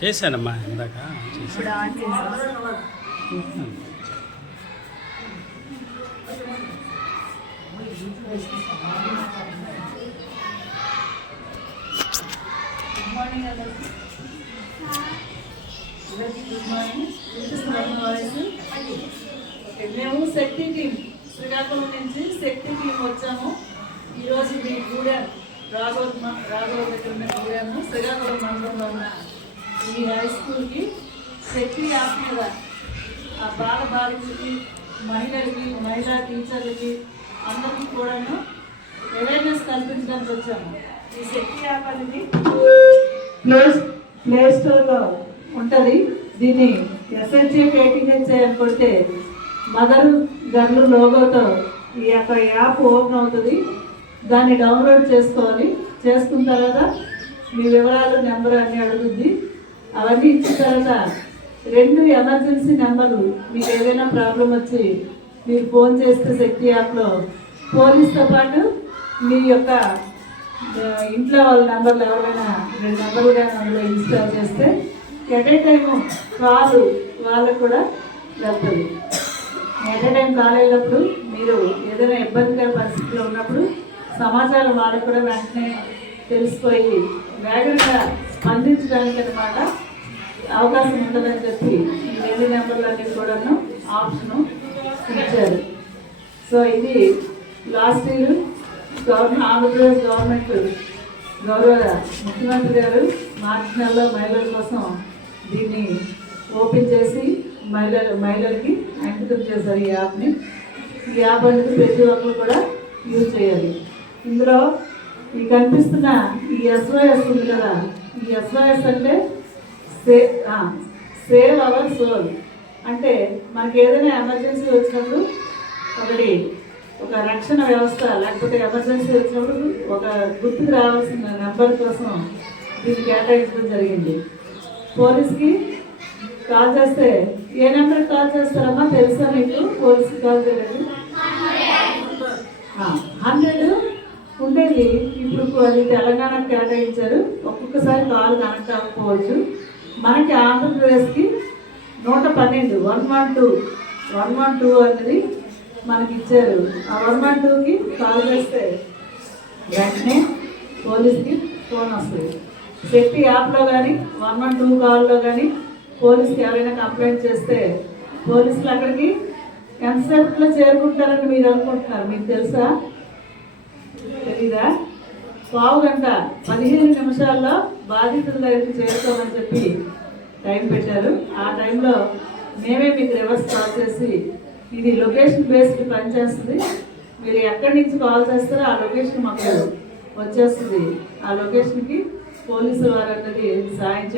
చేశానమ్మా ఇందాక ఇప్పుడు ఆన్ చేశాను. గుడ్ మార్నింగ్ అందరికీ. Good morning. మేము శక్తి టీం శ్రీకాకుళం నుంచి శక్తి టీం వచ్చాము. ఈరోజు మీ గూడెం రాఘవ దగ్గర ఉన్న గూడెము శ్రీకాకుళం మండలంలో ఉన్న ఈ హై స్కూల్కి శక్తి యాప్ మీద ఆ బాలికలకి మహిళలకి మహిళా టీచర్లకి అందరికీ కూడాను అవేర్నెస్ కల్పించడానికి వచ్చాము. ఈ శక్తి యాప్ అనేది ప్లే స్టోర్లో ఉంటుంది. దీన్ని ఎస్హెచ్ఏ కేటీహెచ్ఏ అని కొడితే మదర్ గర్ల్ లోగోతో ఈ యొక్క యాప్ ఓపెన్ అవుతుంది. దాన్ని డౌన్లోడ్ చేసుకోవాలి. చేసుకున్న తర్వాత మీ వివరాలు నెంబర్ అన్నీ అడుగుద్ది. అవన్నీ ఇచ్చిన తర్వాత 2 ఎమర్జెన్సీ నెంబర్లు మీకు ఏదైనా ప్రాబ్లం వచ్చి మీరు ఫోన్ చేస్తే శక్తి యాప్లో పోలీస్తో పాటు మీ యొక్క ఇంట్లో వాళ్ళ నెంబర్లు ఎవరైనా 2 నెంబర్లుగా అందులో ఇన్స్టాల్ చేస్తే ఎట్ ఏ టైము కాల్ వాళ్ళకు కూడా వెళ్తుంది. ఎట్ ఏ టైం కాల్ వెళ్ళినప్పుడు మీరు ఏదైనా ఇబ్బందికర పరిస్థితిలో ఉన్నప్పుడు సమాచారం వాళ్ళకు కూడా వెంటనే తెలిసిపోయి వేగంగా స్పందించడానికి అన్నమాట అవకాశం ఉంటుందని చెప్పి ఈ 2 నెంబర్లన్నీ కూడాను ఆప్షను ఇచ్చారు. సో ఇది లాస్ట్ ఇయర్ ఆంధ్రప్రదేశ్ గవర్నమెంట్ గౌరవ ముఖ్యమంత్రి గారు మార్చి నెలలో మహిళల కోసం దీన్ని ఓపెన్ చేసి మహిళలకి అంకితం చేశారు ఈ యాప్ని. ఈ యాప్ అనేది ప్రతి ఒక్కరు కూడా యూజ్ చేయాలి. ఇందులో ఈ కనిపిస్తున్న ఈ SOS ఉంది కదా, ఈ SOS అంటే సేవ్ అవర్ సోల్. అంటే మనకి ఏదైనా ఎమర్జెన్సీ వచ్చినప్పుడు ఒక రక్షణ వ్యవస్థ లేకపోతే ఎమర్జెన్సీ వచ్చినప్పుడు ఒక గుర్తుకు రావాల్సిన నెంబర్ కోసం దీన్ని కేటాయించడం జరిగింది. పోలీస్కి కాల్ చేస్తే ఏ నెంబర్కి కాల్ చేస్తారమ్మా తెలుసా మీకు? పోలీస్కి కాల్ చేయండి. 100 ఉండేది, ఇప్పుడు అది తెలంగాణకు కేటాయించారు. ఒక్కొక్కసారి కాల్ కనెక్ట్ అవ్వకపోవచ్చు. మనకి ఆంధ్రప్రదేశ్కి 112 112 అనేది మనకి ఇచ్చారు. ఆ 112కి కాల్ చేస్తే వెంటనే పోలీస్కి ఫోన్ వస్తుంది. శక్తి యాప్లో కానీ 112 కాల్లో కానీ పోలీస్కి ఎవరైనా కంప్లైంట్ చేస్తే పోలీసులు అక్కడికి ఎంతసేపట్లో చేరుకుంటారని మీరు అనుకుంటున్నారు? మీకు తెలుసా? తెలీదా? 1/4 గంట 15 నిమిషాల్లో బాధితుల దగ్గరికి చేరుకోమని చెప్పి టైం పెట్టారు. ఆ టైంలో మేమే మీకు రివర్స్ కాల్ చేసి ఇది లొకేషన్ బేస్డ్ పనిచేస్తుంది. మీరు ఎక్కడి నుంచి కాల్ చేస్తారో ఆ లొకేషన్ మాకు వచ్చేస్తుంది. ఆ లొకేషన్కి పోలీసు వారు అన్నది సాయం